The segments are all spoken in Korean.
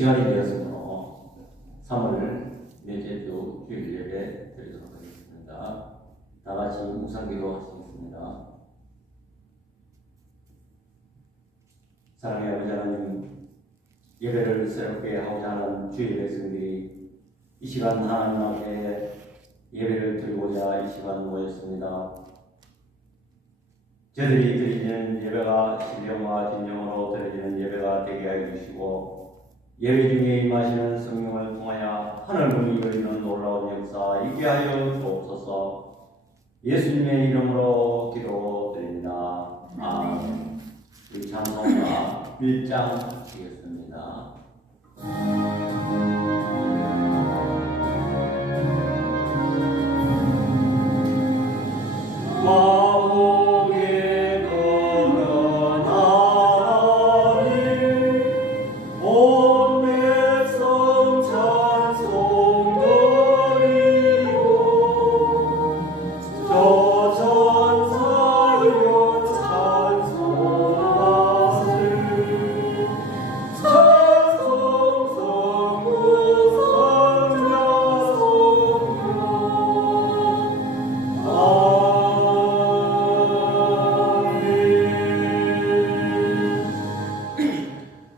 시간이 되었으므로 3월 넷째 주 주일 예배 드리도록 하겠습니다. 다 같이 묵상기도 하시겠습니다. 사랑의 아버지 하나님, 예배를 새롭게 하고자 하는 주의 백성들이 이 시간 하나님 앞에 예배를 드리고자 이 시간 모였습니다. 저들이 드리는 예배가 신령과 진정으로 드려지는 예배가 되게 하여 주시고, 예배 중에 임하시는 성령을 통하여 하늘문이 열리는 놀라운 역사 있게 하여 주옵소서. 예수님의 이름으로 기도드립니다. 아멘. 우리 찬송가 1장 드리겠습니다.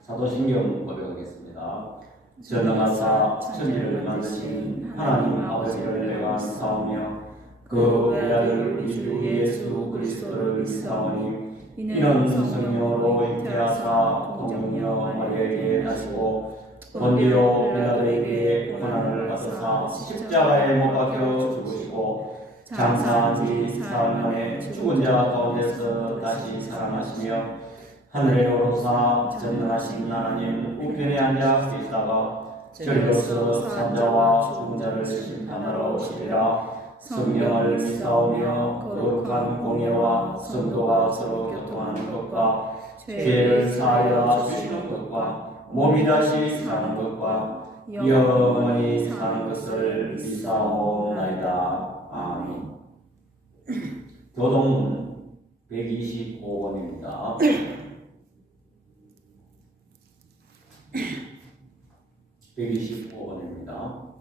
사도신경 고백하겠습니다. 전능하사 천지를 만드신 하나님 아버지를 내가 믿사오며 그 외아들 우리 주 예수 그리스도를 믿사오니 이는 성령으로 잉태하사 동정녀 마리아에게 나시고 본디오 빌라도에게 고난을 받으사 십자가에 못 박혀 죽으시고 장사한 지 사흘 만에 죽은 자 가운데서 다시 살아나시며 하늘에 오르사 전능하신 하나님 우편에 앉아 계시다가 저리로서 산자와 죽은 자를 심판하러 오시리라. 성령을 믿사오며 거룩한 공예와 성도가 서로 교통하는 것과 죄를 사하여 주시는 것과 몸이 다시 사는 것과 영원히 사는 것을 믿사오나이다. 아멘. 교동문 125번입니다. 125번입니다.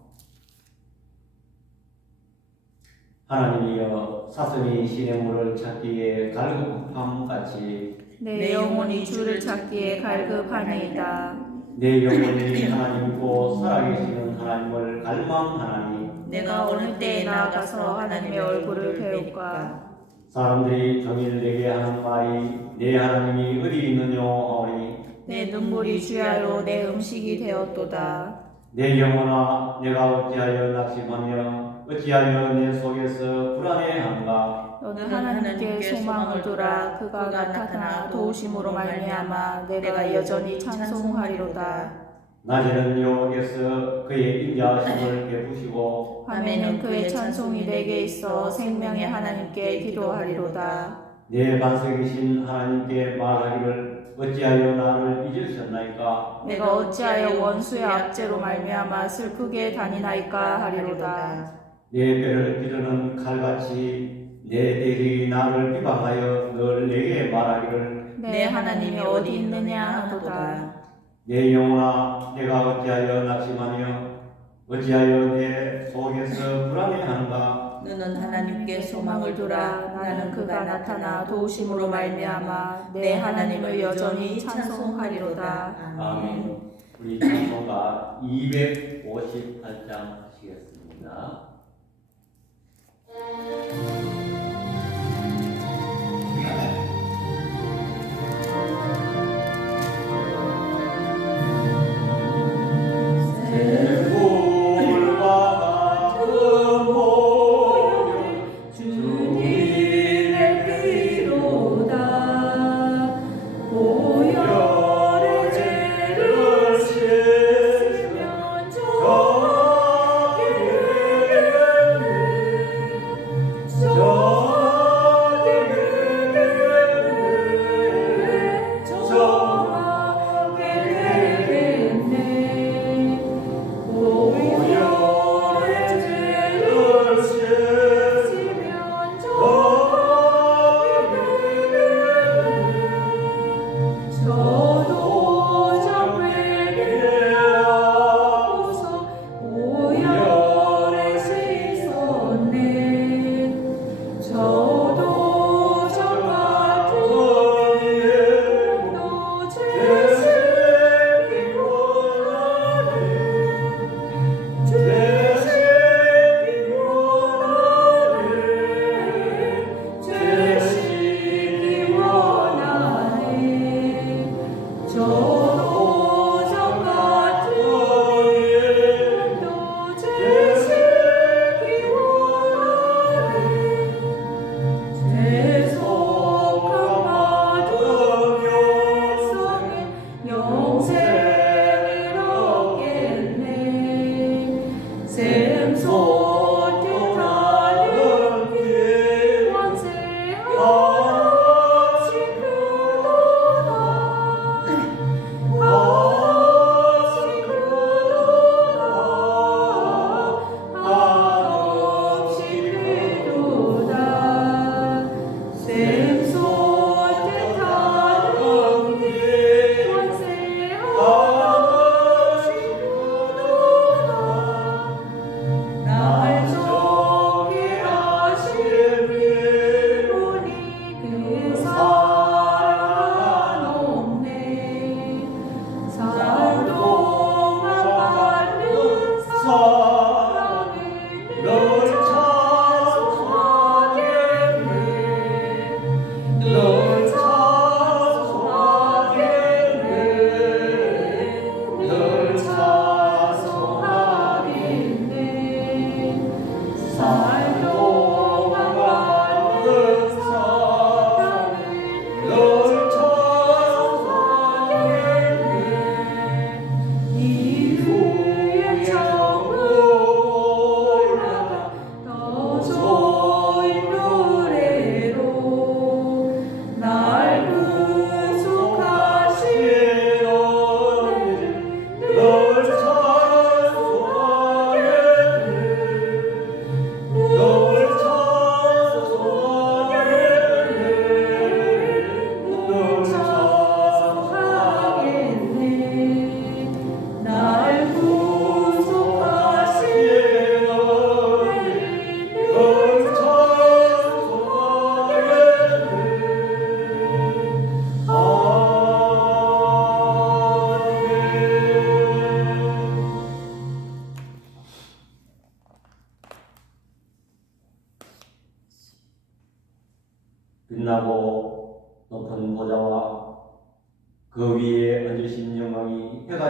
하나님이여 사슴이 시냇물을 찾기에 갈급함같이 내 영혼이 주를 찾기에 갈급하네이다. 내 영혼이 하나님이고 살아계시는 하나님을 갈망하나니 내가 어느 때에 나아가서 하나님의 얼굴을 배울까. 사람들이 종일 내게 하는 말이 내 하나님이 어디 있느냐 하오니 내 눈물이 주야로 내 음식이 되었도다. 내 영혼아 내가 어찌하여 낙심하며 어찌하여 내 속에서 불안해한가. 너는 하나님께 소망을 두라. 그가 나타나 도우심으로 말미암아 내가 여전히 찬송하리로다. 낮에는 여호와께서 그의 인자하심을 베푸시고 밤에는 그의 찬송이 내게 있어 생명의 하나님께 기도하리로다. 내 반석이신 하나님께 말하기를 어찌하여 나를 잊으셨나이까. 내가 어찌하여 원수의 압제로 말미암아 슬프게 다니나이까 하리로다. 내 뼈를 찌르는 칼같이 내 대적이 나를 비방하여 늘 내게 말하기를 내 하나님이 어디 있느냐 하도다. 내 영혼아 내가 어찌하여 낙심하며 어찌하여 내 속에서 불안해하는가. 너는 하나님께 소망을 두라. 나는 그가 나타나 도우심으로 말미암아 내 하나님을 여전히 찬송하리로다. 아멘. 우리 찬송가 258장 하시겠습니다. 보혈의 죄를 씻으면 저기를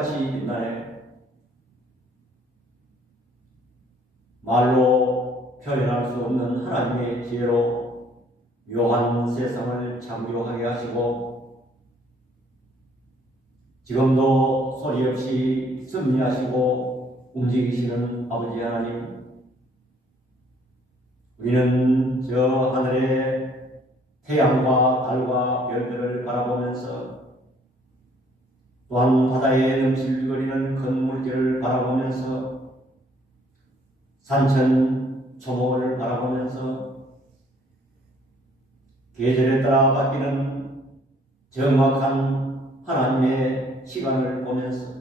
별같이 빛나네. 말로 표현할 수 없는 하나님의 지혜로 묘한 세상을 창조하게 하시고 지금도 소리 없이 섭리하시고 움직이시는 아버지 하나님, 우리는 저 하늘의 태양과 달과 별들을 바라보면서 또한 바다에 넘실거리는 큰 물결을 바라보면서 산천 초목을 바라보면서 계절에 따라 바뀌는 정확한 하나님의 시간을 보면서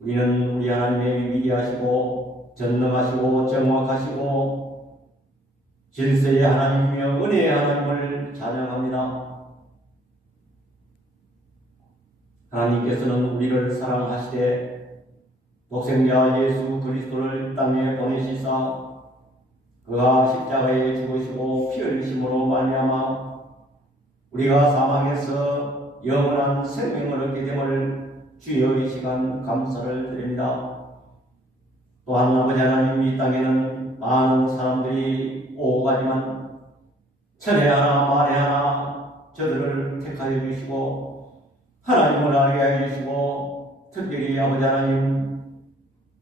우리는 우리 하나님의 위대하시고 전능하시고 정확하시고 질서의 하나님이며 은혜의 하나님을 찬양합니다. 하나님께서는 우리를 사랑하시되 독생자 예수 그리스도를 땅에 보내시사 그가 십자가에 죽으시고 피 흘리심으로 말미암아 우리가 사망에서 영원한 생명을 얻게 됨을 주여 이 시간 감사를 드립니다. 또한 아버지 하나님, 이 땅에는 많은 사람들이 오고 가지만 천에 하나 만에 하나 저들을 택하여 주시고 하나님을 알게 하여 주시고 특별히 아버지 하나님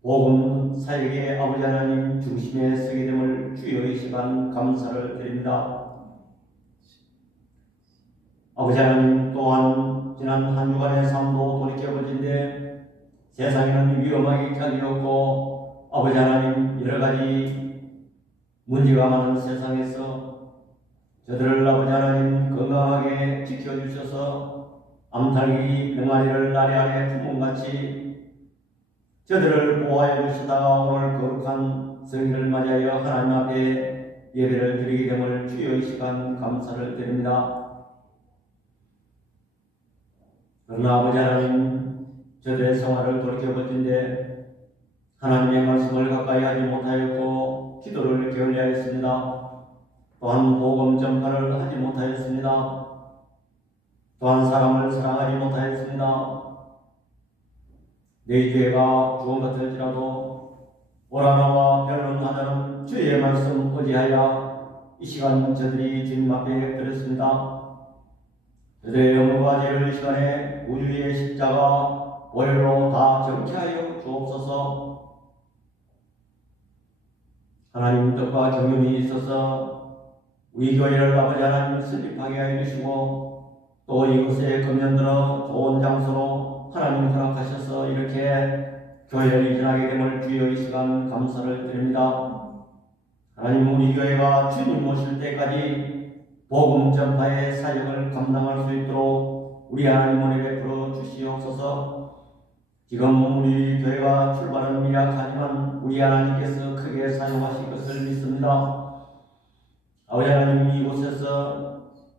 복음 사역의 아버지 하나님 중심에 서게 됨을 주여 이 시간 감사를 드립니다. 아버지 하나님, 또한 지난 한 주간의 삶도 돌이켜보진데 세상에는 위험하기 짝이 없고 아버지 하나님 여러 가지 문제가 많은 세상에서 저들을 아버지 하나님 건강하게 지켜주셔서 암탈기 병아리를 나리 아래 구멍같이 저들을 보호하여 주시다가 오늘 거룩한 성일을 맞이하여 하나님 앞에 예배를 드리게 됨을 주여 이 시간 감사를 드립니다. 그러나 아버지 하나님, 저들의 생활을 돌이켜볼진데 하나님의 말씀을 가까이 하지 못하였고 기도를 게을리하였습니다. 또한 복음 전파를 하지 못하였습니다. 또한 사람을 사랑하지 못하였습니다. 내 죄가 주원 같을지라도 오라나와 변론하자는 주의 말씀 의지하여 이 시간 저들이 주님 앞에 드렸습니다. 저들의 영혼과 죄를 이 시간에 우주의 십자가 오열로 다 정케하여 주옵소서. 하나님 뜻과 경륜이 있어서 우리 교회를 아버지 하나님 설립하게 하여 주시고 또 이곳에 금년들어 좋은 장소로 하나님 허락하셔서 이렇게 교회를 이전하게 됨을 주여 이 시간 감사를 드립니다. 하나님, 우리 교회가 주님 오실 때까지 복음 전파의 사역을 감당할 수 있도록 우리 하나님 은혜 베풀어 주시옵소서. 지금 우리 교회가 출발은 미약하지만 우리 하나님께서 크게 사용하실 것을 믿습니다. 아버지 하나님, 이곳에서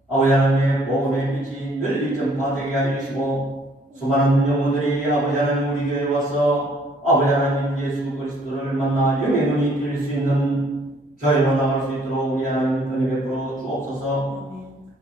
아버지 하나님의 복음의 빛이 널리 전파되게 하여 주시고 수많은 영혼들이 아버지 하나님 우리 교회에 와서 아버지 하나님 예수 그리스도를 만나 영의 눈이 뜰 수 있는 교회로 나갈 수 있도록 우리 하나님 은혜 베풀어 주옵소서.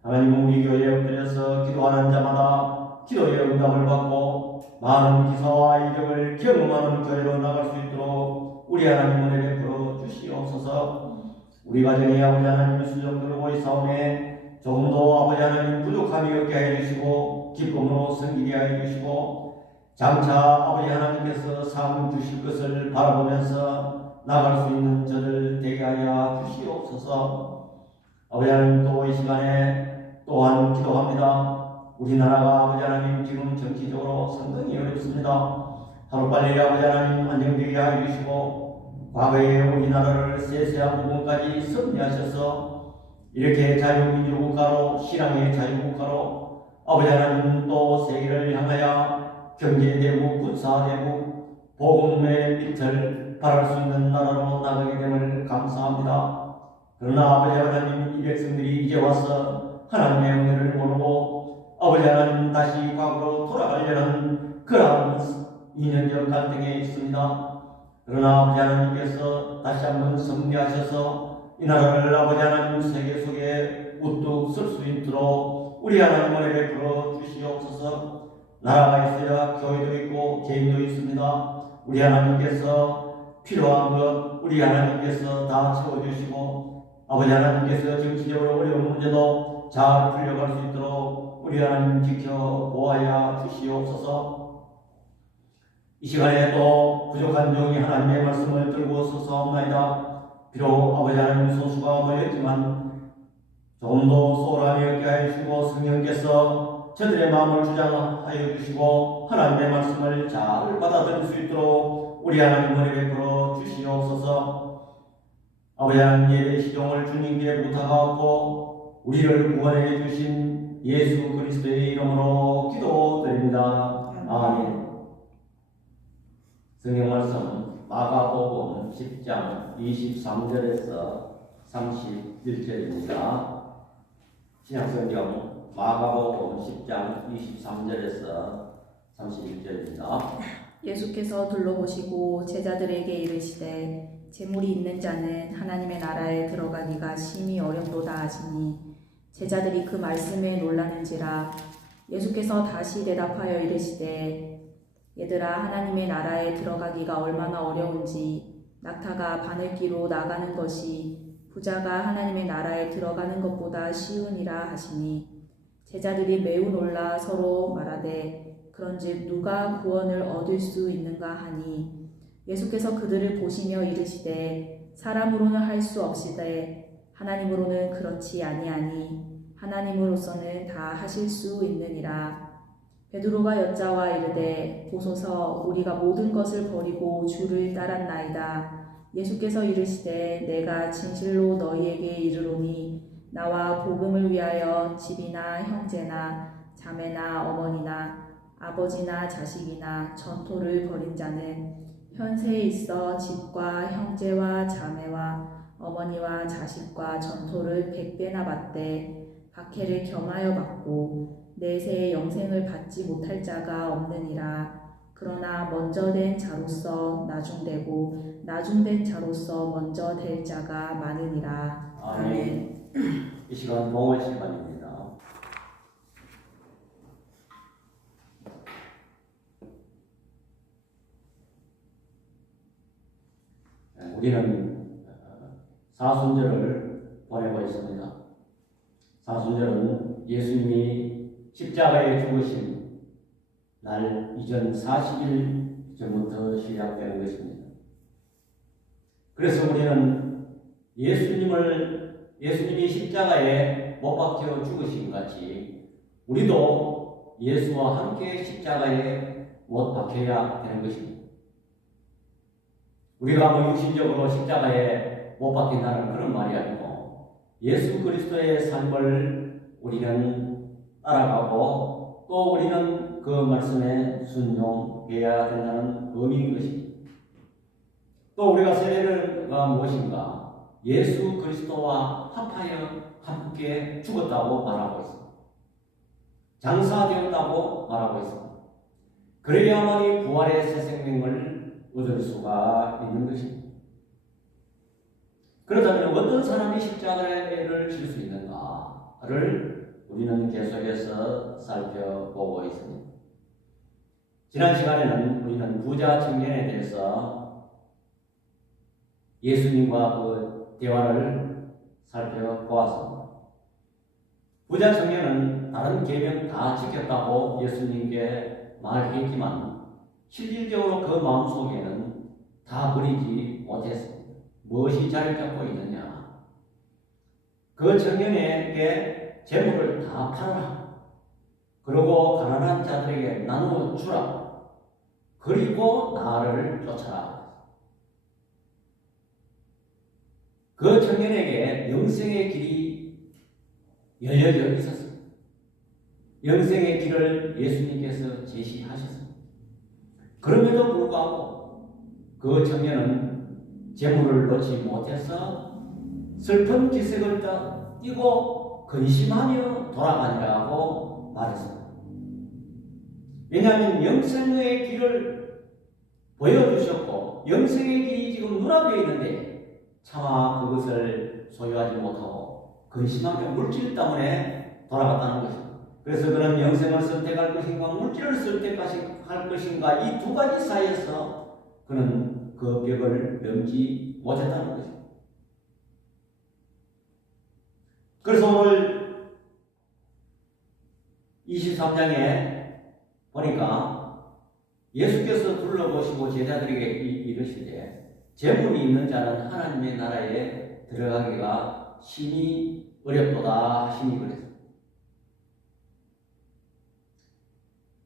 하나님, 우리 교회에 엎드려서 기도하는 자마다 기도의 응답을 받고 많은 기사와 이적을 경험하는 교회로 나갈 수 있도록 우리 하나님 은혜 베풀어 주시옵소서. 우리 가정에 아버지 하나님 수정 누르고 있사오매 조금도 아버지 하나님 부족함이 없게 하여 주시고 기쁨으로 섬기게 하여 주시고 장차 아버지 하나님께서 상 주실 것을 바라보면서 나갈 수 있는 저들 되게 하여 주시옵소서. 아버지 하나님, 또 이 시간에 또한 기도합니다. 우리나라가 아버지 하나님 지금 정치적으로 상당히 어렵습니다. 하루빨리 아버지 하나님 안정되게 하여 주시고 과거에 우리나라를 세세한 부분까지 섭리하셔서 이렇게 자유민주국가로 신앙의 자유국가로 아버지 하나님 또 세계를 향하여 경제대국, 군사대국, 복음의 빛을 발할 수 있는 나라로 나가게 됨을 감사합니다. 그러나 아버지 하나님, 이 백성들이 이제 와서 하나님의 은혜를 모르고 아버지 하나님 다시 과거로 돌아가려는 그러한 이념적 갈등에 있습니다. 그러나 아버지 하나님께서 다시 한번 승리하셔서 이 나라를 아버지 하나님 세계 속에 우뚝 설 수 있도록 우리 하나님 은혜 베풀어 주시옵소서. 나라가 있어야 교회도 있고 개인도 있습니다. 우리 하나님께서 필요한 것 우리 하나님께서 다 채워주시고 아버지 하나님께서 정치적으로 어려운 문제도 잘 풀려갈 수 있도록 우리 하나님 지켜보아야 주시옵소서. 이 시간에 또 부족한 종이 하나님의 말씀을 들고 서사옵나이다. 비록 아버지 하나님 소수가 모였지만 조금 더 소홀함이 없게 하여 주시고 성령께서 저들의 마음을 주장하여 주시고 하나님의 말씀을 잘 받아들일 수 있도록 우리 하나님 은혜 베풀어 주시옵소서. 아버지 하나님 예배 시종을 주님께 부탁하고 우리를 구원해 주신 예수 그리스도의 이름으로 기도드립니다. 아멘. 성경 말씀 마가복음 10장 23절에서 31절입니다. 신약성경 마가복음 10장 23절에서 31절입니다. 예수께서 둘러보시고 제자들에게 이르시되 재물이 있는 자는 하나님의 나라에 들어가기가 심히 어렵도다 하시니 제자들이 그 말씀에 놀라는지라. 예수께서 다시 대답하여 이르시되 얘들아, 하나님의 나라에 들어가기가 얼마나 어려운지 낙타가 바늘기로 나가는 것이 부자가 하나님의 나라에 들어가는 것보다 쉬우니라 하시니 제자들이 매우 놀라 서로 말하되 그런즉 누가 구원을 얻을 수 있는가 하니 예수께서 그들을 보시며 이르시되 사람으로는 할 수 없으되 하나님으로는 그렇지 아니하니 하나님으로서는 다 하실 수 있느니라. 베드로가 여짜와 이르되 보소서, 우리가 모든 것을 버리고 주를 따랐나이다. 예수께서 이르시되 내가 진실로 너희에게 이르노니 나와 복음을 위하여 집이나 형제나 자매나 어머니나 아버지나 자식이나 전토를 벌인 자는 현세에 있어 집과 형제와 자매와 어머니와 자식과 전토를 100배나 받되 박해를 겸하여 받고 내세의 영생을 받지 못할 자가 없느니라. 그러나 먼저 된 자로서 나중되고 나중된 자로서 먼저 될 자가 많으니라. 아멘. 이 시간 봉헌 시간입니다. 우리는 사순절을 보내고 있습니다. 사순절은 예수님이 십자가에 죽으신 날 이전 40일 전부터 시작되는 것입니다. 그래서 우리는 예수님이 십자가에 못 박혀 죽으신 같이 우리도 예수와 함께 십자가에 못 박혀야 되는 것입니다. 우리가 육신적으로 십자가에 못 박힌다는 그런 말이 아니고 예수 그리스도의 삶을 우리는 따라가고 또 우리는 그 말씀에 순종해야 된다는 의미인 것입니다. 또 우리가 세례가 무엇인가? 예수 그리스도와 합하여 함께 죽었다고 말하고 있습니다. 장사되었다고 말하고 있습니다. 그래야만이 부활의 새 생명을 얻을 수가 있는 것입니다. 그렇다면 어떤 사람이 십자가를 질 수 있는가를 우리는 계속해서 살펴보고 있습니다. 지난 시간에는 우리는 부자 청년에 대해서 예수님과 그 대화를 살펴보았습니다. 부자 청년은 다른 계명 다 지켰다고 예수님께 말했지만 실질적으로 그 마음속에는 다 그리지 못했습니다. 무엇이 자리 잡고 있느냐? 그 청년에게 재물을 다 팔아라. 그리고 가난한 자들에게 나누어 주라. 그리고 나를 쫓아라. 그 청년에게 영생의 길이 열려져 있었습니다. 영생의 길을 예수님께서 제시하셨습니다. 그럼에도 불구하고 그 청년은 재물을 놓지 못해서 슬픈 기색을 띠고 근심하며 돌아가니라고 말했습니다. 왜냐하면 영생의 길을 보여주셨고 영생의 길이 지금 눈앞에 있는데 차마 그것을 소유하지 못하고 근심하며 물질 때문에 돌아갔다는 것입니다. 그래서 그는 영생을 선택할 것인가 물질을 선택할 것인가 이 두 가지 사이에서 그는 그 벽을 넘지 못했다는 것입니다. 그래서 오늘 23장에 보니까 예수께서 둘러보시고 제자들에게 이르시되 재물이 있는 자는 하나님의 나라에 들어가기가 심히 어렵도다 하시니 그랬습니다.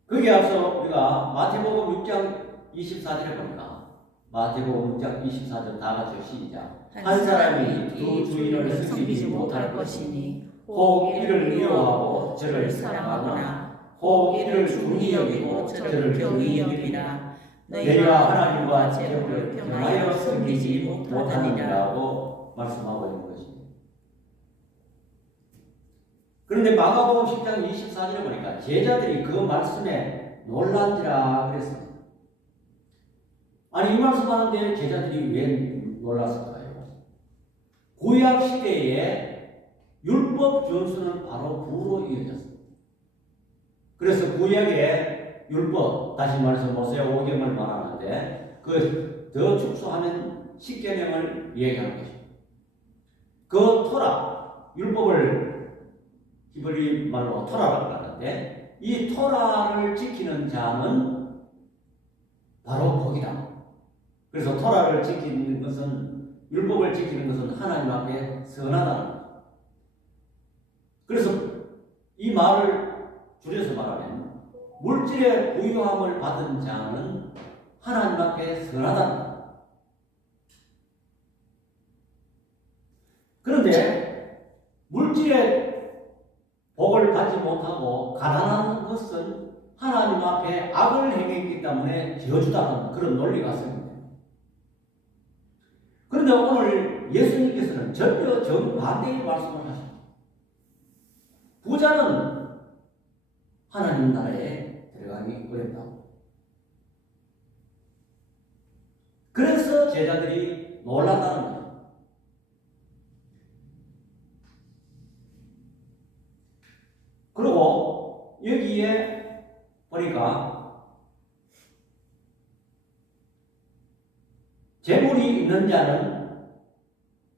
거기에 앞서 우리가 마태복음 6장 24절에 보니까 마태복음 6장 24절 다 같이 시작. 한 사람이 두 주인을 섬기지 못할 것이니 혹 이를 미워하고 저를 사랑하거나 혹 이를 중히 여기고 저를 경히 여기리라. 너희가 하나님과 재물을 평하여 섬기지 못하느니라고 말씀하고 있는 것입니다. 그런데 마가복음 10장 24절에 보니까 제자들이 그 말씀에 놀란지라 그랬습니다. 아니 이 말씀하는데 제자들이 왜 놀랐을까요? 구약 시대에 율법 준수는 바로 부로 이어졌습니다. 그래서 구약의 율법, 다시 말해서 모세의 오경을 말하는데 그 더 축소하면 십계명을 얘기하는 것입니다. 그 토라, 율법을 히브리 말로 토라라고 하는데 이 토라를 지키는 자는 바로 복이다. 그래서 토라를 지키는 것은 율법을 지키는 것은 하나님 앞에 선하다는 거죠. 그래서 이 말을 줄여서 말하면 물질의 부유함을 받은 자는 하나님 앞에 선하다는 거죠. 그런데 물질의 복을 받지 못하고 가난한 것은 하나님 앞에 악을 행했기 때문에 저주다는 그런 논리가 있습니다. 그런데 오늘 예수님께서는 전혀 정반대의 말씀을 하십니다. 부자는 하나님 나라에 들어가기 어렵다고. 그래서 제자들이 놀랐다는 거예요. 그리고 여기에 보니까 재물이 있는 자는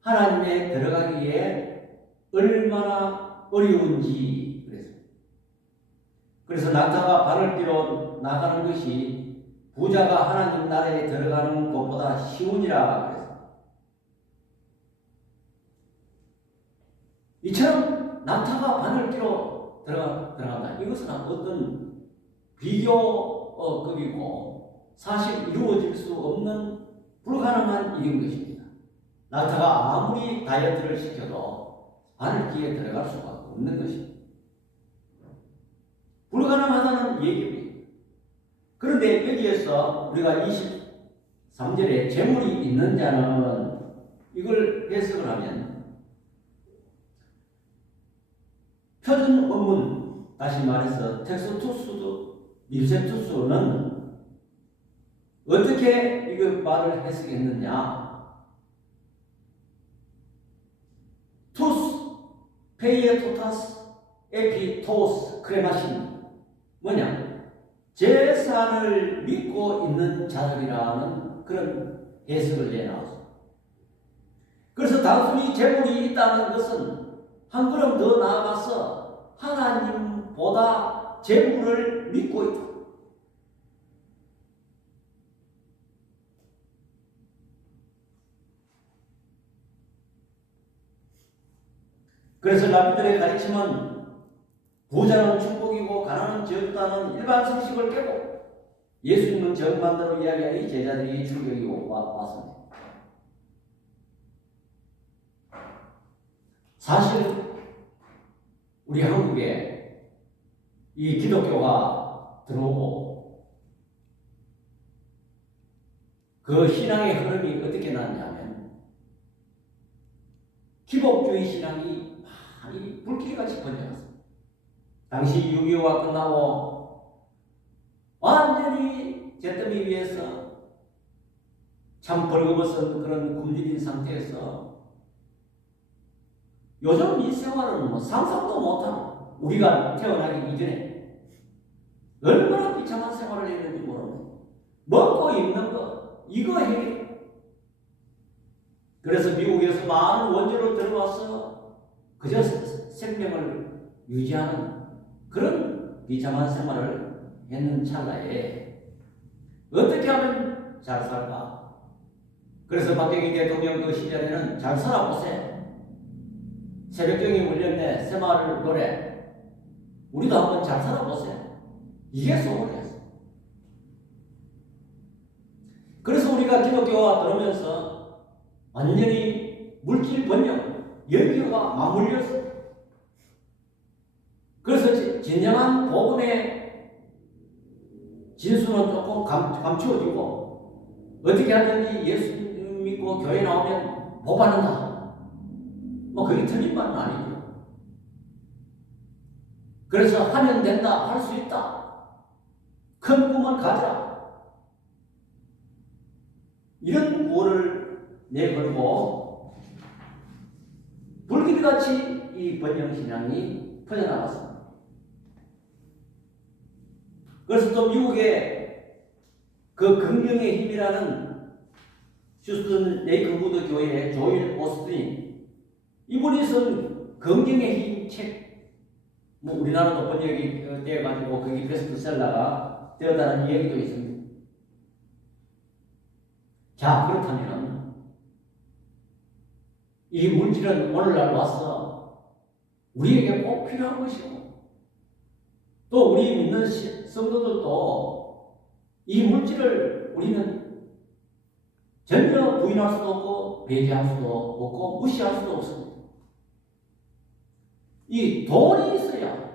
하나님에 들어가기에 얼마나 어려운지 그랬습니다. 그래서 낙타가 발을 뛰러 나가는 것이 부자가 하나님 나라에 들어가는 것보다 쉬우니라 그랬습니다. 이처럼 낙타가 발을 뛰러 들어간다. 이것은 어떤 비교급이고 사실 이루어질 수 없는 불가능한 일인 것입니다. 낙타가 아무리 다이어트를 시켜도 바늘기에 들어갈 수가 없는 것입니다. 불가능하다는 얘기입니다. 그런데 여기에서 우리가 23절에 재물이 있는 자는 이걸 해석을 하면 표준 원문, 다시 말해서 텍스투스도 립세투스는 어떻게 이거 말을 해석했느냐? 투스, 페이에토타스, 에피토스, 크레마신 뭐냐? 제사를 믿고 있는 자들이라는 그런 해석을 내놨습니다. 그래서 단순히 재물이 있다는 것은 한 걸음 더 나아가서 하나님보다 재물을 믿고 있다. 그래서 라비들의 가르침은 부자는 축복이고 가난은 저주다는 일반 상식을 깨고 예수님은 정반대로 이야기하니 제자들이 충격이 왔습니다. 사실 우리 한국에 이 기독교가 들어오고 그 신앙의 흐름이 어떻게 나왔냐면 기복주의 신앙이 많이 불길같이 번져갔습니다. 당시 6.25가 끝나고 완전히 잿더미 위에서 참 벌거벗은 그런 굶주린 상태에서 요즘 이 생활은 상상도 못하는 우리가 태어나기 이전에 얼마나 비참한 생활을 했는지 모르는 먹고 입는 거 이거 해결. 그래서 미국에서 많은 원조로 들어와서 그저 생명을 유지하는 그런 비참한 생활을 했는 찰나에 어떻게 하면 잘 살까? 그래서 박정희 대통령 그 시절에는 잘 살아보세요. 새벽경이 울렸네, 새마을 노래. 우리도 한번 잘 살아보세요. 이게 소원이었어요. 그래서 우리가 기독교와 들으면서 완전히 물질 번영, 열기가 맞물렸어요. 그래서 진정한 복음의 진수는 조금 감추어지고 어떻게 하든지 예수 믿고 교회 나오면 복 받는다. 뭐 그게 틀린 말은 아니죠. 그래서 하면 된다, 할 수 있다. 큰 꿈을 가져라. 이런 구호를 내걸고 불길같이 이 번영신앙이 퍼져나갔습니다. 그래서 또 미국의 그 긍정의 힘이라는 휴스턴 레이크우드 교회의 조일 오스틴, 이분이 쓴 긍정의 힘 책, 뭐 우리나라도 번역이 되어가지고 거기 베스트셀러가 되었다는 얘기도 있습니다. 자, 그렇다면 이 물질은 오늘날 와서 우리에게 꼭 필요한 것이고, 또 우리 믿는 성도들도 이 물질을 우리는 전혀 부인할 수도 없고 배제할 수도 없고 무시할 수도 없습니다. 이 돈이 있어야,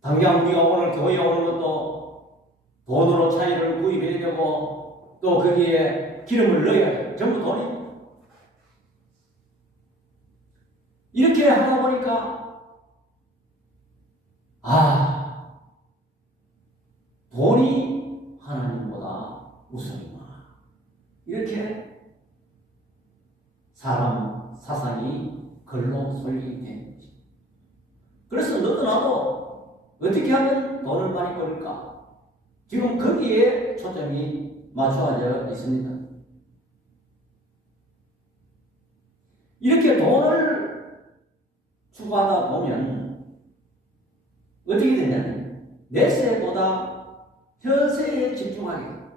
당장 우리가 오늘 교회에 오는 것도 돈으로 차이를 구입해야 되고 또 거기에 기름을 넣어야 돼요. 전부 돈입니다. 이렇게 하다 보니까 돈이 하나님보다 우선이구나. 이렇게 사람 사상이 글로 설립된 거죠. 그래서 너도 나도 어떻게 하면 돈을 많이 벌까? 지금 거기에 초점이 맞춰져 있습니다. 이렇게 돈을 추구하다 보면 어떻게 되냐면 내세보다 현세에 집중하게 됩니다.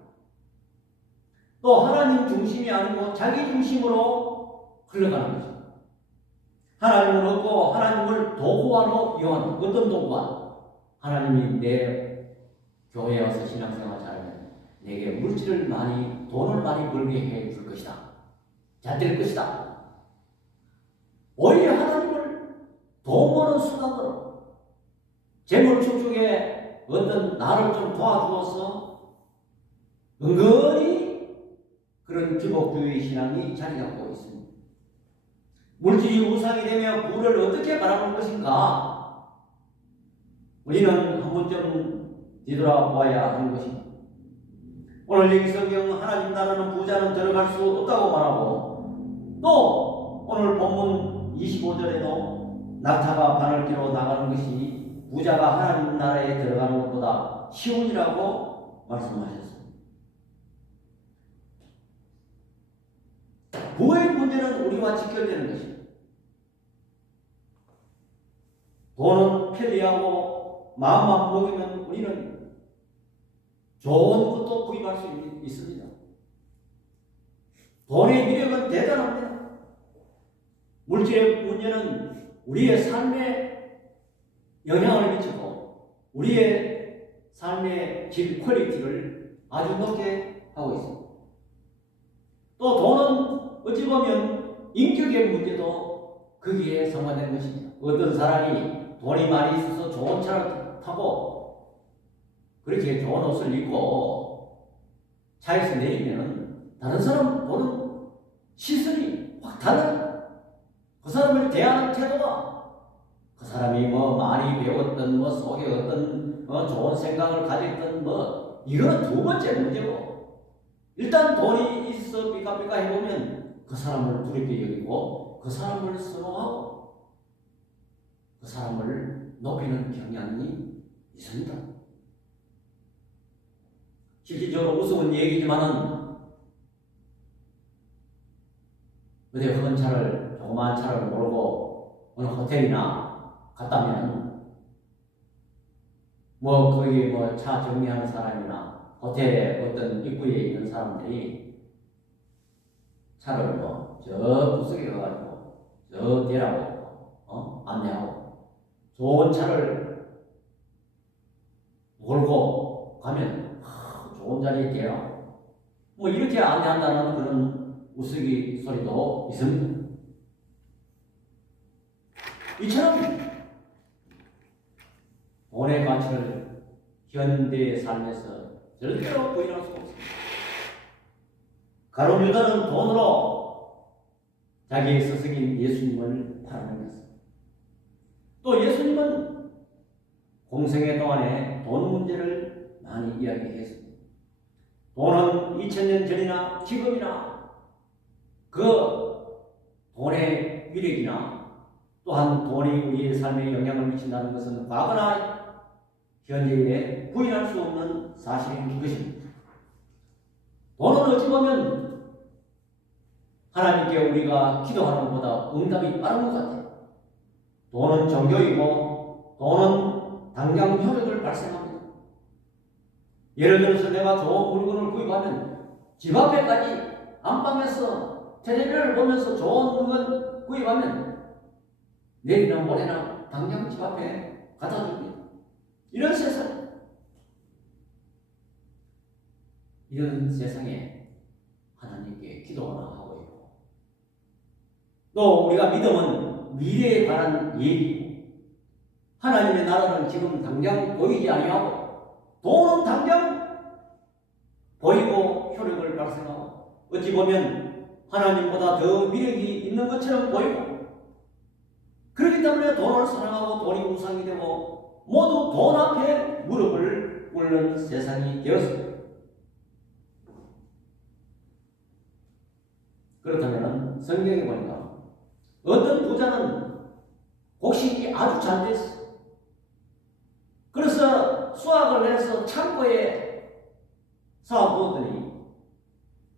또 하나님 중심이 아니고 자기 중심으로 흘러가는 거죠. 하나님을 얻고 하나님을 도구화로 이용하는, 어떤 도구화? 하나님이 내 교회에 와서 신앙생활 잘하면 내게 물질을 많이, 돈을 많이 벌게 해 줄 것이다. 잘 될 것이다. 오히려 하나님을 돈 버는 수단으로 재물 축적에 어떤 나를 좀 도와주어서 은근히 그런 기복주의 신앙이 자리 잡고 있습니다. 물질이 우상이 되며 부를 어떻게 바라볼 것인가? 우리는 한 번쯤 뒤돌아봐야 하는 것입니다. 오늘 여기 성경 하나님 나라는 부자는 들어갈 수 없다고 말하고, 또 오늘 본문 25절에도 낙타가 바늘기로 나가는 것이 부자가 하나님 나라에 들어가는 것보다 쉬운이라고 말씀하셨습니다. 부의 문제는 우리와 직결되는 것입니다. 돈은 편리하고 마음만 먹이면 우리는 좋은 것도 구입할 수 있습니다. 돈의 위력은 대단합니다. 물질의 문제는 우리의 삶에 영향을 미치고 우리의 삶의 질, 퀄리티를 아주 높게 하고 있습니다. 또 돈은 어찌 보면 인격의 문제도 거기에 상관된 것입니다. 어떤 사람이 돈이 많이 있어서 좋은 차를 타고 그렇게 좋은 옷을 입고 차에서 내리면 다른 사람 보는 시선이 확 달라요. 그 사람을 대하는 태도가, 그 사람이 뭐 많이 배웠던 뭐 속에 어떤 좋은 생각을 가졌던 뭐 이거는 두 번째 문제고, 일단 돈이 있어 삐까삐까 해보면 그 사람을 두렵게 여기고 그 사람을 선호하고 그 사람을 높이는 경향이 있습니다. 실질적으로 우스운 얘기지만은 어디 흔한 차를, 조그마한 차를 몰고 어느 호텔이나 갔다면 뭐 거기 뭐 차 정리하는 사람이나 호텔에 어떤 입구에 있는 사람들이 차를 뭐 저 구석에 가가지고 저 대라고 안내하고 좋은 차를 몰고 가면 좋은 자리에 대라 뭐 이렇게 안내한다는 그런 우스기 소리도 있습니다. 이처럼 돈의 가치를 현대의 삶에서 절대로 부인할 수 없습니다. 가룟 유다는 돈으로 자기의 스승인 예수님을 팔아넘겼습니다. 또 예수님은 공생애 동안에 돈 문제를 많이 이야기했습니다. 돈은 2000년 전이나 지금이나 그 돈의 위력이나 또한 돈이 우리의 삶에 영향을 미친다는 것은 과거나 현재에 부인할 수 없는 사실인 것입니다. 돈은 어찌 보면 하나님께 우리가 기도하는 것보다 응답이 빠른 것 같아요. 돈은 종교이고 돈은 당장 효력을 발생합니다. 예를 들어서 내가 좋은 물건을 구입하면 집 앞에까지 안방에서 텔레비전을 보면서 좋은 물건 구입하면 내일이나 모레나 당장 집 앞에 갖다 줍니다. 이런 세상에 하나님께 기도하나 하고 있고 또 우리가 믿음은 미래에 관한 얘기고 하나님의 나라는 지금 당장 보이지 아니하고 돈은 당장 보이고 효력을 발생하고 어찌 보면 하나님보다 더 위력이 있는 것처럼 보이고 그렇기 때문에 돈을 사랑하고 돈이 우상이 되고 모두 돈 앞에 무릎을 꿇는 세상이 되었습니다. 그렇다면 성경에 보니까 어떤 부자는 곡식이 아주 잘 됐어. 그래서 수확을 해서 창고에 쌓아두었더니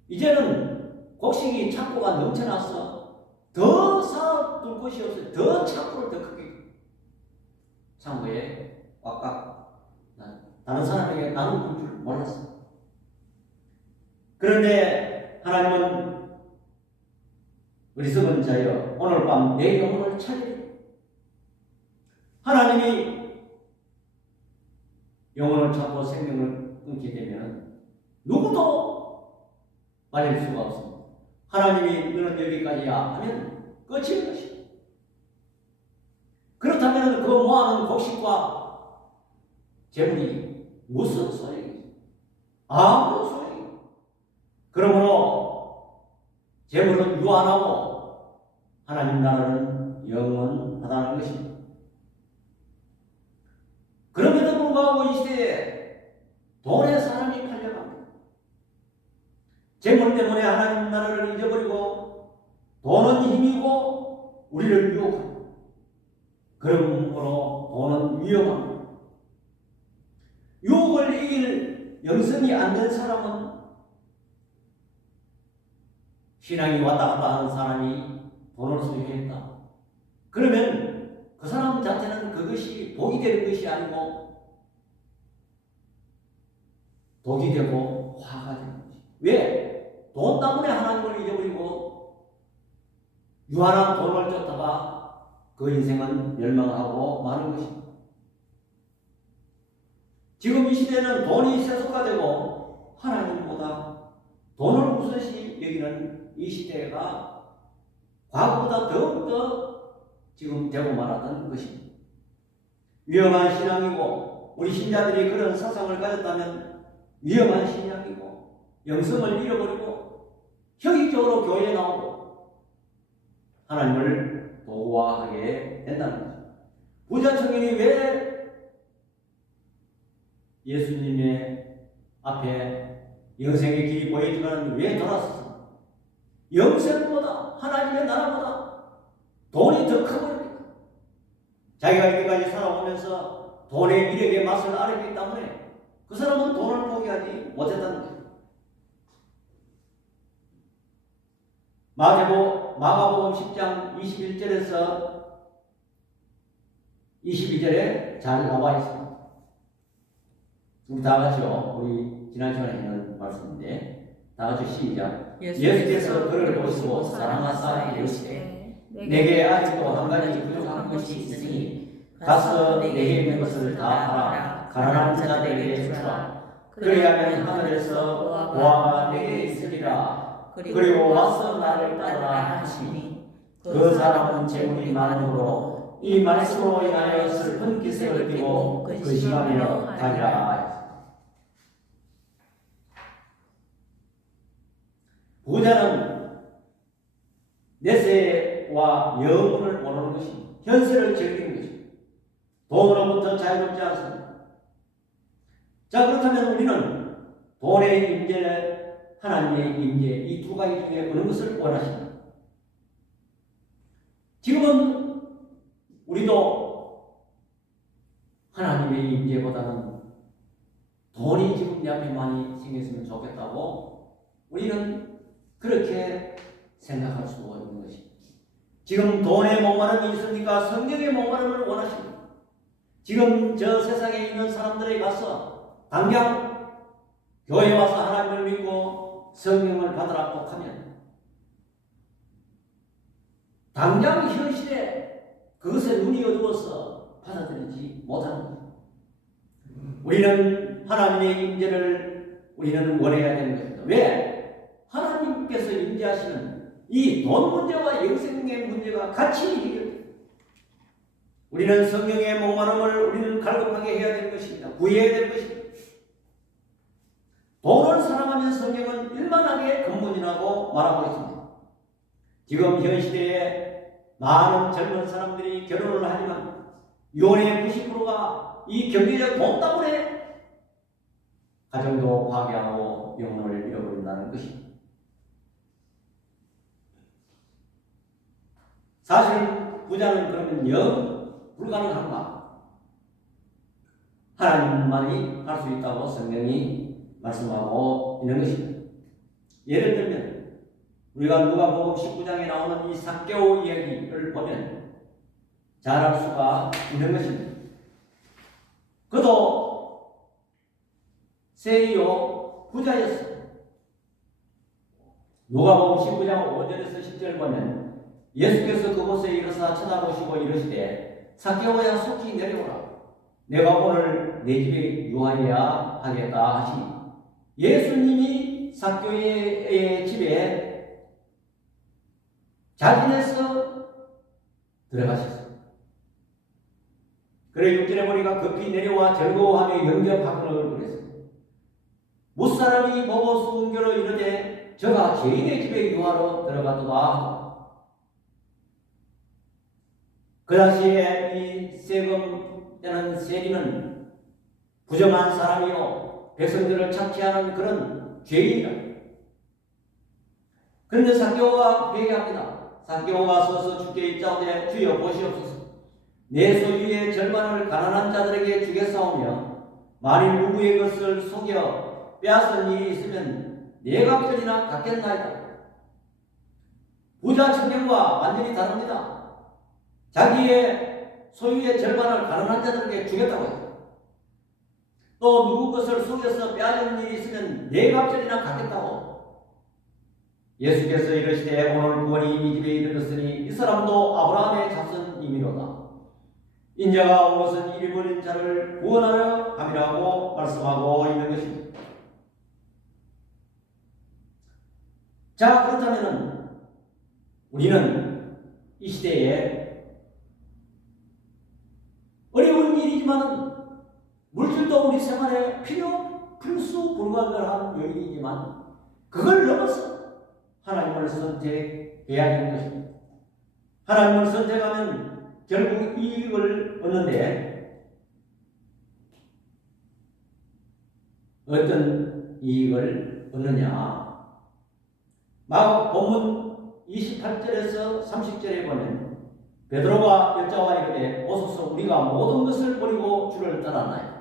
이제는 곡식이 창고가 넘쳐나서 더 쌓아둘 곳이 없어요. 더 창고를 더 크게 창고에 꽉꽉 다른 사람에게 나눠줄 줄 몰랐어. 그런데 하나님은 어리석은 자여 오늘 밤 내 영혼을 찾으리. 하나님이 영혼을 찾고 생명을 끊게 되면 누구도 말릴 수가 없습니다. 하나님이 너는 여기까지야 하면 끝인 것입니다. 그렇다면 그 모아놓은 곡식과 재물이 무슨 소용이지? 아무런 소용이. 그러므로 재물은 유한하고 하나님 나라는 영원하다는 것입니다. 그럼에도 불구하고 이 시대에 돈에 사람이 팔려갑니다. 재물 때문에 하나님 나라를 잊어버리고 돈은 힘이고 우리를 유혹합니다. 그러므로 돈은 위험합니다. 유혹을 이길 영성이 안 된 사람은 신앙이 왔다 갔다 하는 사람이 돈을 소유했다. 그러면 그 사람 자체는 그것이 복이 되는 것이 아니고 독이 되고 화가 되는 것이. 왜? 돈 때문에 하나님을 잊어버리고 유한한 돈을 쫓다가 그 인생은 멸망하고 마는 것입니다. 지금 이 시대는 돈이 세속화되고 하나님보다 돈을 우선시 여기는 이 시대가 과거보다 더욱더 지금 되고 말았던 것입니다. 위험한 신앙이고 우리 신자들이 그런 사상을 가졌다면 위험한 신앙이고 영성을 잃어버리고 형식적으로 교회에 나오고 하나님을 도구화하게 된다는 거죠. 부자 청년이 왜 예수님의 앞에 영생의 길이 보이지만 왜 돌았어? 영생보다 하나님의 나라보다 돈이 더 커버립니다. 자기가 이때까지 살아오면서 돈의 이력에 맛을 알았기 때문에 그 사람은 돈을 포기하지 못했다는 거예요. 마가복음 10장 21절에서 22절에 잘 나와 있습니다. 우리 다 같이요. 우리 지난 시간에 했는 말씀인데 다 같이 시작. 예수께서 그를 보시고 사랑하사 이르시되 내게 아직도 한 가지 부족한 것이 있으니 가서 내게 있는 것을 다 팔아 가난한 자들에게 주라. 그리하면 하늘에서 보화가 내게 있으리라. 그리고 와서 나를 따르라 하시니 그 사람은 재물이 많으므로 이 말씀으로 인하여 슬픈 기색을 띠고 근심하며 가니라. 부자는 내세와 영혼을 원하는 것이 현세를 즐기는 것이 돈으로부터 자유롭지 않습니다. 자, 그렇다면 우리는 돈의 임재, 하나님의 임재 이 두 가지 중에 어느 것을 원하십니까? 지금은 우리도 하나님의 임재보다는 돈이 지금 내 앞에 많이 생겼으면 좋겠다고 우리는 그렇게 생각할 수 있는 것입니다. 지금 돈의 목마름이 있습니까? 성령의 목마름을 원하십니다. 지금 저 세상에 있는 사람들에게 가서 당장 교회에 와서 하나님을 믿고 성령을 받으라 꼭 하면 당장 현실에 그것에 눈이 어두워서 받아들이지 못하는 거예요. 우리는 하나님의 임재를 우리는 원해야 되는 것입니다. 왜? 하나님께서 임재하시는 이 돈 문제와 영생의 문제가 같이 해결돼요. 우리는 성령의 목마름을 우리는 갈급하게 해야 되는 것입니다. 구해야 되는 것입니다. 돈을 사랑하면 성령은 일만하게 근본이라고 말하고 있습니다. 지금 현 시대에 많은 젊은 사람들이 결혼을 하지만 이혼의 90%가 이 경제적 돈 때문에 가정도 파괴하고 영혼을 잃어버린다는 것입니다. 사실 부자는 그러면 영 불가능한가? 하나님만이 할 수 있다고 성경이 말씀하고 있는 것입니다. 예를 들면 우리가 누가복음 19장에 나오는 이 삭개오 이야기를 보면 잘 알 수가 있는 것입니다. 그도 세리요 부자였어요. 누가복음 19장 5절에서 10절 보면 예수께서 그곳에 이르사 쳐다보시고 이르시되 삭개오야 속히 내려오라. 내가 오늘 내 집에 유하여야 하겠다 하시니 예수님이 삭개오의 집에 자진해서 들어가셨어요. 그래 6절에 보니까 급히 내려와 즐거워하며 영접하기를 그랬어요. 무사람이 보고 수군교로 이르되 저가 죄인의 집에 유하러 들어가도다. 그 당시에 이 세금 때는 세리는 부정한 사람이요 백성들을 착취하는 그런 죄인이다. 그런데 삭개오가 회개합니다. 삭개오가 서서 주께 입자오되 주여 보시옵소서. 내 소유의 절반을 가난한 자들에게 주겠사오며 만일 누구의 것을 속여 빼앗은 일이 있으면 내가 편이나 갚겠나이다. 부자 청년과 완전히 다릅니다. 자기의 소유의 절반을 가난한 자들에게 주겠다고 해요. 또 누구 것을 속여서 빼앗은 일이 있으면 내가 편이나 갚겠다고. 예수께서 이르시되 오늘 구원이 이 집에 이르렀으니 이 사람도 아브라함의 자손이미로다. 인자가 온 것은 잃어버린 자를 구원하려 함이라고 말씀하고 있는 것입니다. 자, 그렇다면 우리는 이 시대에 어려운 일이지만 물질도 우리 생활에 필수 불가결한 요인이지만 그걸 넘어서 하나님을 선택해야 되는 것입니다. 하나님을 선택하면 결국 이익을 얻는데 어떤 이익을 얻느냐? 본문 28절에서 30절에 보면 베드로가 여자와 이르되 오소서 우리가 모든 것을 버리고 주를 따랐나이다.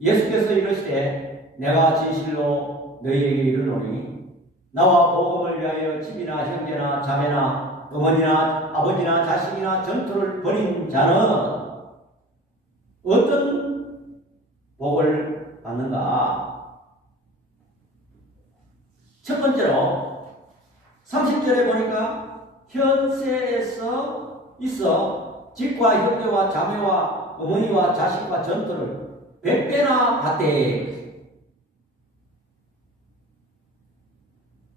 예수께서 이르시되 내가 진실로 너희에게 이르노니 나와 복음을 위하여 집이나 형제나 자매나 어머니나 아버지나 자식이나 전토를 벌인 자는 어떤 복을 받는가? 첫 번째로 30절에 보니까 현세에서 있어 집과 형제와 자매와 어머니와 자식과 전토를 100배나 받되.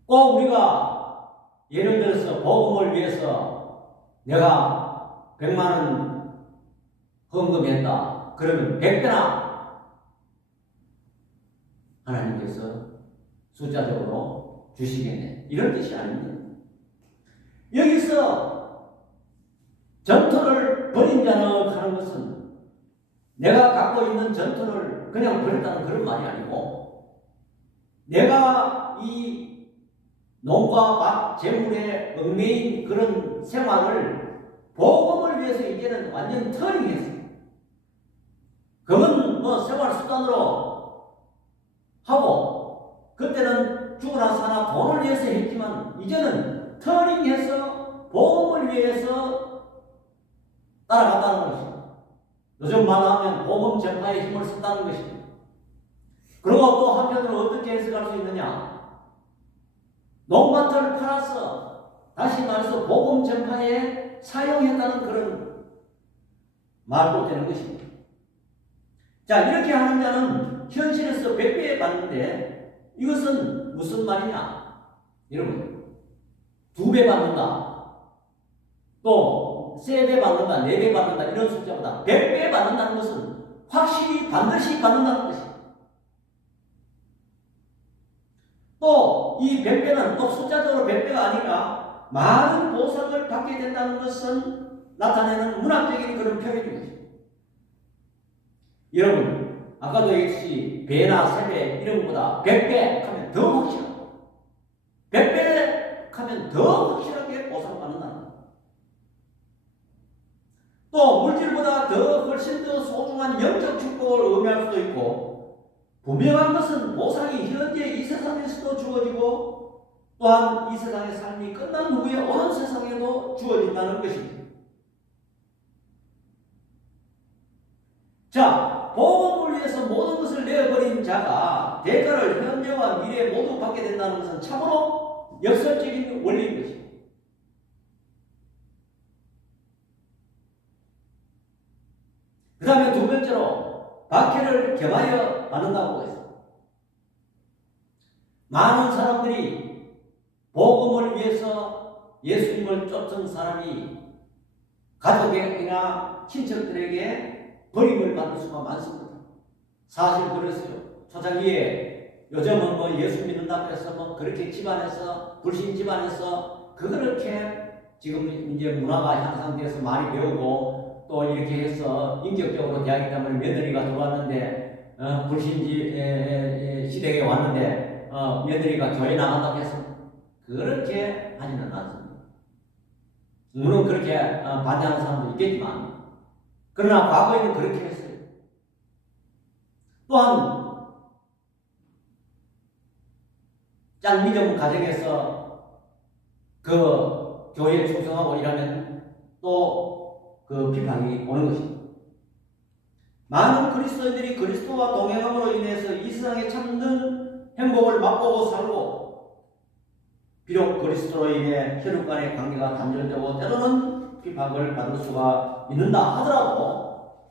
꼭 우리가 예를 들어서 복음을 위해서 내가 100만 원 헌금했다. 그러면 100배나 하나님께서 숫자적으로 주시겠네. 이런 뜻이 아닙니다. 여기서 전토를 벌인 자는 하는 것은 내가 갖고 있는 전토를 그냥 버렸다는 그런 말이 아니고, 내가 이 농과 밭, 재물에 얽매인 그런 생활을 복음을 위해서 이제는 완전 터닝했어요. 그건 뭐 생활 수단으로 하고, 그때는 죽으나 사나 돈을 위해서 했지만, 이제는 터닝해서 복음을 위해서 따라갔다는 것입니다. 요즘 말하면 복음 전파에 힘을 썼다는 것입니다. 그리고 또 한편으로 어떻게 해석할 수 있느냐? 농밭을 팔아서 다시 말해서 복음 전파에 사용했다는 그런 말도 되는 것입니다. 자, 이렇게 하는 자는 현실에서 100배 받는데 이것은 무슨 말이냐? 여러분, 2배 받는다. 또 3배 받는다, 4배 받는다, 이런 숫자보다 100배 받는다는 것은 확실히 반드시 받는다는 것입니다. 또 이 100배는 또 숫자적으로 100배가 아니라 많은 보상을 받게 된다는 것은 나타내는 문학적인 그런 표현인 것입니다. 여러분, 아까도 얘기했듯이 배나 세배 이런 것보다 100배 하면 더 확실하고 100배 하면 더 확실하게 보상받는다는 것입니다. 또 물질보다 더 훨씬 더 소중한 영적 축복을 의미할 수도 있고, 분명한 것은 보상이 현재 이 세상에서도 주어지고 또한 이 세상의 삶이 끝난 후에 오는 세상에도 주어진다는 것입니다. 자, 복음을 위해서 모든 것을 내어버린 자가 대가를 현재와 미래에 모두 받게 된다는 것은 참으로 역설적인 원리인 것입니다. 그 다음에 두 번째로 박해를 겸하여 받는다고 했습니다. 많은 사람들이 복음을 위해서 예수님을 쫓은 사람이 가족이나 친척들에게 버림을 받을 수가 많습니다. 사실 그랬어요. 초창기에 요즘은 뭐 예수 믿는다고 해서 뭐 그렇게 집안에서 불신 집안에서 그렇게 지금 이제 문화가 향상돼서 많이 배우고 또 이렇게 해서 인격적으로 대하기 때문에 며느리가 들어왔는데 불신지 시대에 왔는데 며느리가 교회 나간다고 해서 그렇게 하지는 않습니다. 물론 그렇게 반대하는 사람도 있겠지만, 그러나 과거에는 그렇게 했어요. 또한 짱미정 가정에서 그 교회에 충성하고 일하면 또 그 비판이 오는 것입니다. 많은 그리스도인들이 그리스도와 동행함으로 인해서 이 세상에 참된 행복을 맛보고 살고, 비록 그리스도로 인해 혈육 간의 관계가 단절되고 때로는 비판을 받을 수가 있는다 하더라도,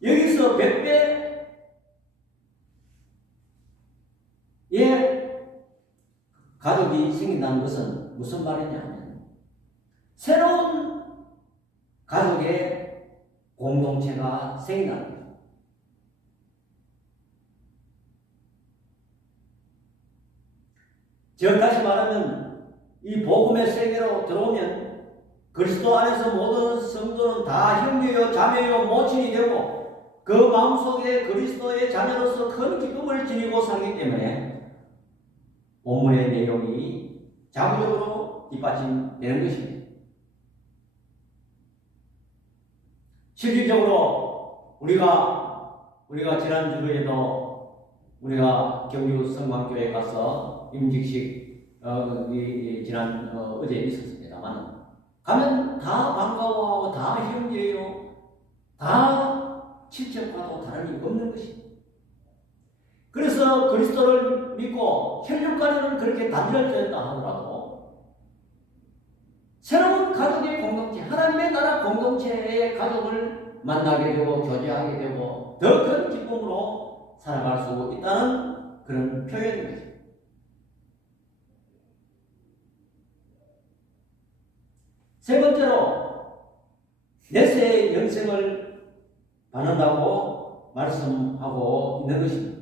여기서 100배의 가족이 생긴다는 것은 무슨 말이냐면, 새로운 가족의 공동체가 생긴다는 거예요. 즉 다시 말하면 이 복음의 세계로 들어오면 그리스도 안에서 모든 성도는 다 형제요 자매요 모친이 되고 그 마음속에 그리스도의 자녀로서 큰 기쁨을 지니고 살기 때문에 본문의 내용이 자구적으로 뒷받침되는 것입니다. 실질적으로 우리가 지난주에도 우리가 경주 성광교회에 가서 임직식 지난 어제 있었습니다만 가면 다 반가워하고 다 형제예요. 다 친척과도 다름이 없는 것입니다. 그래서 그리스도를 믿고 혈육간에는 그렇게 단절되었다 하더라도 새로운 가족의 공동체, 하나님의 나라 공동체의 가족을 만나게 되고 교제하게 되고 더 큰 기쁨으로 살아갈 수 있다는 그런 표현입니다. 세 번째로 내세의 영생을 받는다고 말씀하고 있는 것입니다.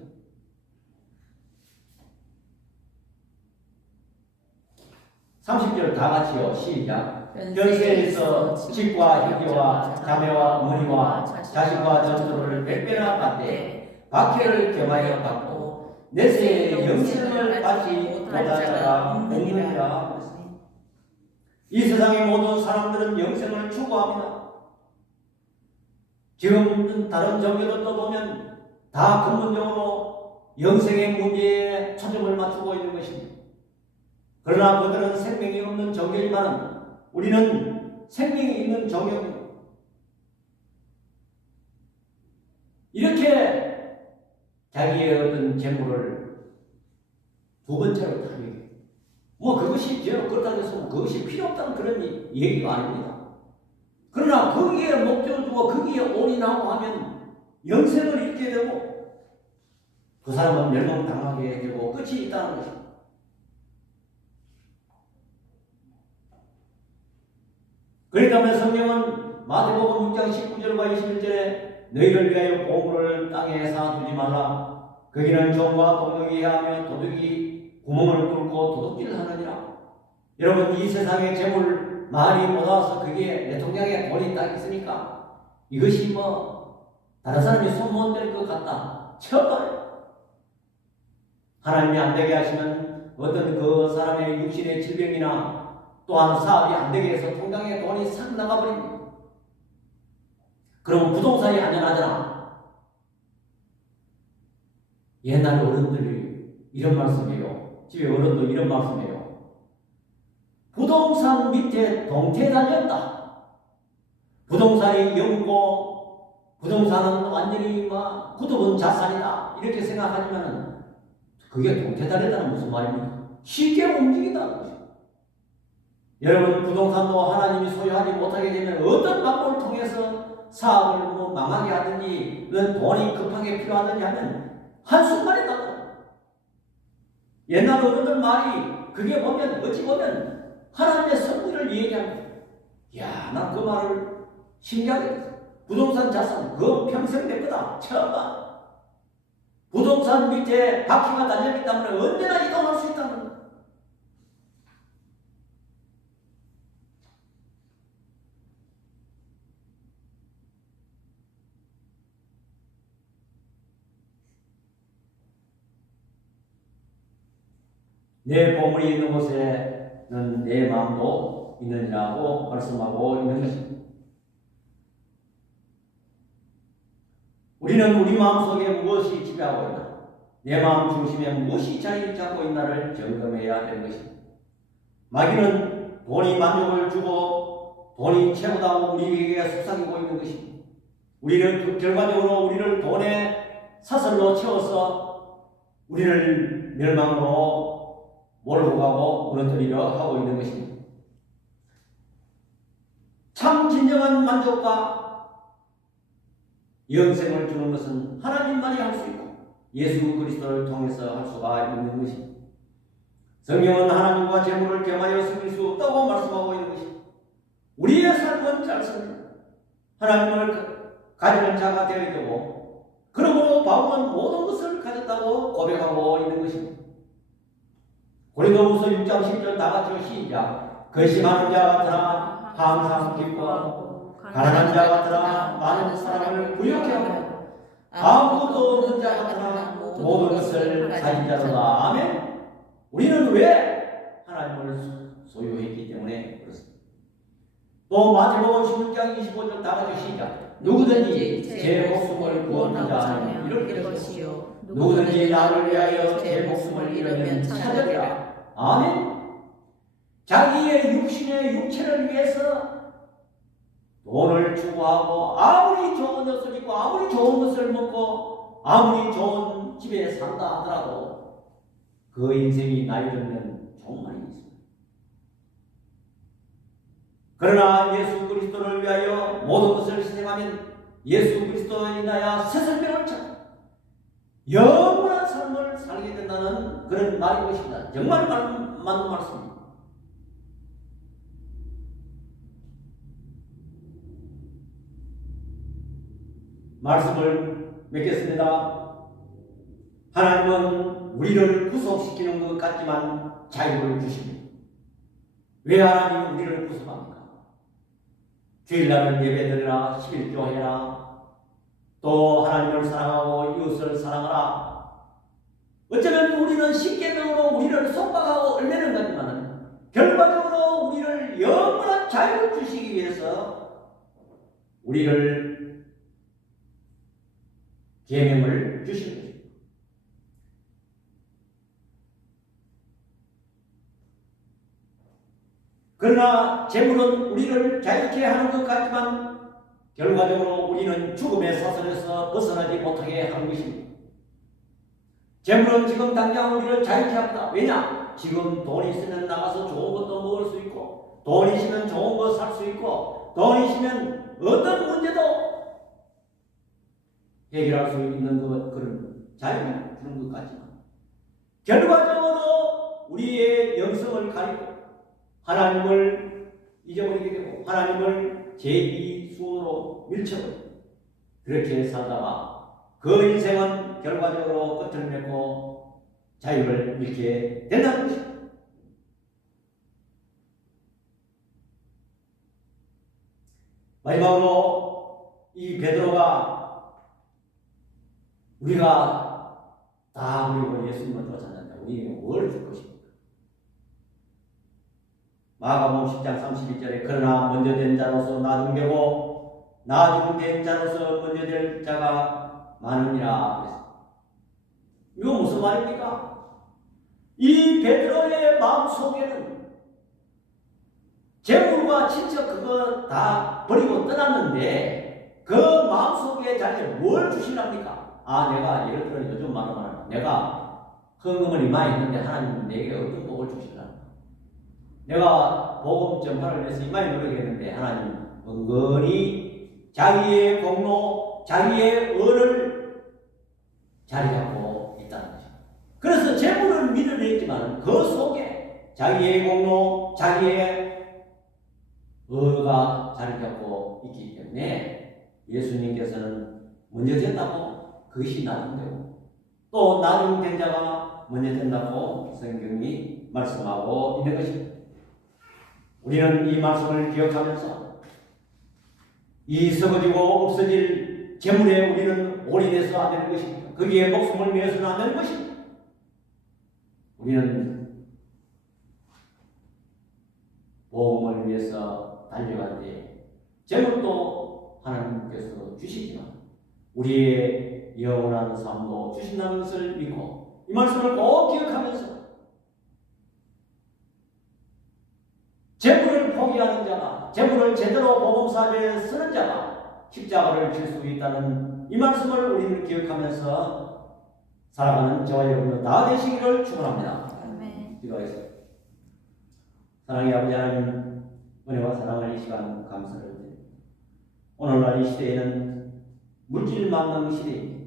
30절 다 같이요. 시작. 현세에서 집과 형제와 자매와 어머니와 자식과 전토를 백배나 받되 박해를 겸하여 받고 내세의 영생을 받지 못한 자가 없느니라. 이 세상의 모든 사람들은 영생을 추구합니다. 지금 다른 종교들도 보면 다 근본적으로 영생의 문제에 초점을 맞추고 있는 것입니다. 그러나 그들은 생명이 없는 종교이지만 우리는 생명이 있는 종교입니다. 이렇게 자기의 어떤 재물을 두 번째로 타기. 그것이 그렇다고 해서 그것이 필요 없다는 그런 얘기가 아닙니다. 그러나 거기에 목적을 두고 거기에 올인하고 하면 영생을 잃게 되고 그 사람은 멸망당하게 되고 끝이 있다는 것입니다. 그렇다면 성경은 마태복음 6장 19절과 21절에 너희를 위하여 보물을 땅에 쌓아두지 말라. 거기는 종과 도둑이 하며 도둑이 구멍을 뚫고 도둑질을 하느니라. 여러분, 이 세상의 재물 많이 모아서 그게 내 통장에 돈이 딱 있으니까 이것이 다른 사람이 손못 댈 것 같다. 처음 말해요. 하나님이 안 되게 하시면 어떤 그 사람의 육신의 질병이나 또한 사업이 안 되게 해서 통장에 돈이 싹 나가버립니다. 그럼 부동산이 안전하잖아. 옛날 어른들이 이런 말씀이에요. 집에 어른도 이런 말씀이에요. 부동산 밑에 동태 달렸다. 부동산이 영고 부동산은 완전히 굳어본 자산이다. 이렇게 생각하지만 그게 동태 달렸다는 무슨 말입니까? 쉽게 움직인다는 거죠. 여러분, 부동산도 하나님이 소유하지 못하게 되면 어떤 방법을 통해서 사업을 망하게 하든지 돈이 급하게 필요하든지 하면 한순간에 나타나. 옛날 어른들 말이 그게 보면 어찌 보면 하나님의 선물을 얘기합니다. 난 그 말을 신기하게 됐어요. 부동산 자산 그거 평생 내 거다. 처음 봐. 부동산 밑에 바퀴가 달려있기 때문에 언제나 이동할 수 있다는 거예요. 내 보물이 있는 곳에는 내 마음도 있느니라고 말씀하고 있는 것입니다. 우리는 우리 마음속에 무엇이 지배하고 있나, 내 마음 중심에 무엇이 자리를 잡고 있나를 점검해야 되는 것입니다. 마귀는 돈이 만족을 주고 돈이 최고다고 우리에게 속삭이고 있는 것입니다. 우리를 결과적으로 우리를 돈의 사슬로 채워서 우리를 멸망으로 몰고 가고 무너뜨리려 하고 있는 것입니다. 참 진정한 만족과 영생을 주는 것은 하나님만이 할 수 있고 예수 그리스도를 통해서 할 수가 있는 것입니다. 성경은 하나님과 재물을 겸하여 숨길 수 없다고 말씀하고 있는 것입니다. 우리의 삶은 짧습니다. 하나님을 가지는 자가 되어야 되고 그러므로 바울은 모든 것을 가졌다고 고백하고 있는 것입니다. 고린도후서 6장 10절 다 같이 시작. 근심하는 자 같으나 항상 기뻐하고 가난한 자 같으나 많은 사람을 부유케 하고 아무것도 없는 자 같으나 모든 것을 가진 자로다. 아멘. 우리는 왜 하나님을 소유했기 때문에 그렇습니다. 또 마태복음 16장 25절 다 같이 시작. 누구든지 제 목숨을 구원하자 하는 이럴 것이요 누구든지 나를 위하여 제 목숨을 잃으면 찾으리라. 아멘. 자기의 육신의 육체를 위해서 돈을 추구하고 아무리 좋은 옷을 입고 아무리 좋은 것을 먹고 아무리 좋은 집에 산다 하더라도 그 인생이 나이 들면 종말이 있습니다. 그러나 예수 그리스도를 위하여 모든 것을 희생하면 예수 그리스도로 인하여 새 생명을 찾고 영원한 삶을 살게 된다는 그런 말인 것입니다. 정말 맞는 말씀입니다. 말씀을 맺겠습니다. 하나님은 우리를 구속시키는 것 같지만 자유를 주십니다. 왜 하나님은 우리를 구속합니까? 주일날은 예배드리라, 11조 해라, 또 하나님을 사랑하고 이웃을 사랑하라. 어쩌면 우리는 십계명으로 우리를 속박하고 얼매는 거지만 결과적으로 우리를 영원한 자유를 주시기 위해서 우리를 계명을 주시는 것입니다. 그러나 재물은 우리를 자유케 하는 것 같지만 결과적으로 우리는 죽음의 사슬에서 벗어나지 못하게 하는 것입니다. 재물은 지금 당장 우리를 자유케 합니다. 왜냐? 지금 돈이 있으면 나가서 좋은 것도 먹을 수 있고 돈이 있으면 좋은 거 살 수 있고 돈이 있으면 어떤 문제도 해결할 수 있는 그런 자유를 주는 것 같지만 결과적으로 우리의 영성을 가리고 하나님을 잊어버리게 되고 하나님을 제2순으로 밀쳐버리고 그렇게 살다가 그 인생은 결과적으로 끝을 맺고 자유를 잃게 된다는 것입니다. 마지막으로 이 베드로가 우리가 다 버리고 예수님을 쫓아낸다. 우리에게 뭘 줄 것입니까? 마가복음 10장 31절에 그러나 먼저 된 자로서 나중되고 나중된 자로서 먼저 될 자가 많으니라 그랬습니다. 이거 무슨 말입니까? 이 베드로의 마음속에는 재물과 친척 그거 다 버리고 떠났는데 그 마음속에 자기가 뭘 주시랍니까? 아, 내가 예를 들어 요즘 말하면 내가 헌금을 이마에 했는데 하나님 내게 어떤 복을 주실까? 내가 복음 전파를 위해서 이마에 노력했는데 하나님 은근히 자기의 공로, 자기의 의를 자리 잡고 있다는 거죠. 그래서 재물을 밀어냈지만 그 속에 자기의 공로, 자기의 의가 자리 잡고 있기 때문에 예수님께서는 먼저 됐다고 그것이 나중되고 또 나중된 자가 먼저 된다고 성경이 말씀하고 있는 것입니다. 우리는 이 말씀을 기억하면서 이 썩어지고 없어질 재물에 우리는 올인해서 안 되는 것입니다. 거기에 목숨을 위해서는 안 되는 것입니다. 우리는 복음을 위해서 달려갈 때 재물도 하나님께서 주시지만 우리의 영원한 삶도 주신다는 것을 믿고 이 말씀을 꼭 기억하면서 재물을 포기하는 자가 재물을 제대로 복음사회에 쓰는 자가 십자가를 질 수 있다는 이 말씀을 우리는 기억하면서 살아가는 저와 여러분들 다 되시기를 축원합니다. 아멘. 기도하겠습니다. 사랑의 아버지 하나님 은혜와 사랑을 이 시간 감사를 드립니다. 오늘날 이 시대에는 물질 만능 시대입니다.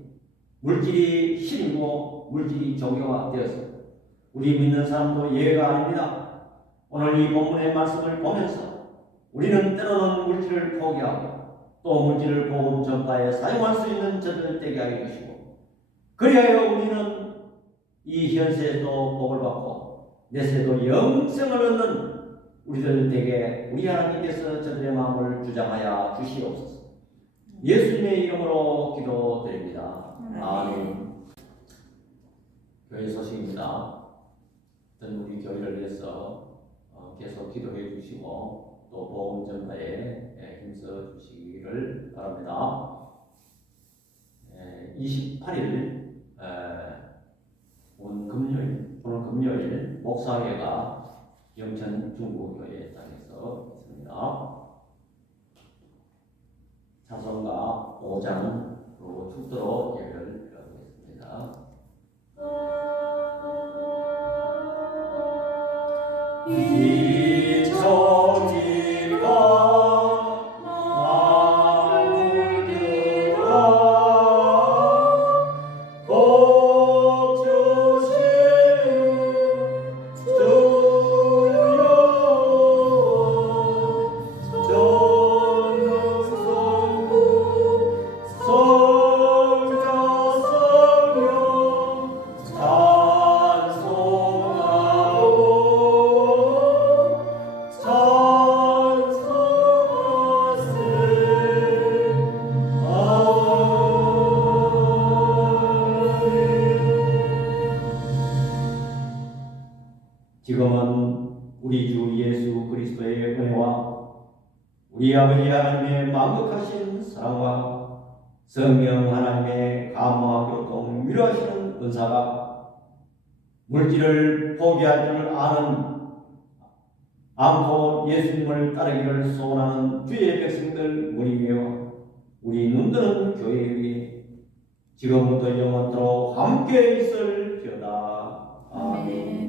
물질이 신이고 물질이 종교화되었습니다. 우리 믿는 사람도 예외가 아닙니다. 오늘 이 본문의 말씀을 보면서 우리는 때로는 물질을 포기하고 또 물질을 복음 전파에 사용할 수 있는 저들 되게 하여 주시고 그리하여 우리는 이 현세에도 복을 받고 내세도 영생을 얻는 우리들 되게 우리 하나님께서 저들의 마음을 주장하여 주시옵소서. 예수님의 이름으로 기도드립니다. 아멘. 교회 소식입니다. 우리 교회를 위해서 계속 기도해 주시고 또 복음 전파에 힘써 주시기를 바랍니다. 28일 오늘 금요일 목사회가 영천 중부교회 땅에서 있습니다. 찬송가 5장으로 축도로 예배를 드리겠습니다. 이 저기가 지금은 우리 주 예수 그리스도의 은혜와 우리 아버지 하나님의 만극하신 사랑과 성령 하나님의 감화 교통 위로하시는 은사가 물질을 포기할 줄 아는 않고 예수님을 따르기를 소원하는 주의 백성들 우리 위와 우리 눈드는 교회 위에 지금부터 영원토록 함께 있을지어다. 아멘.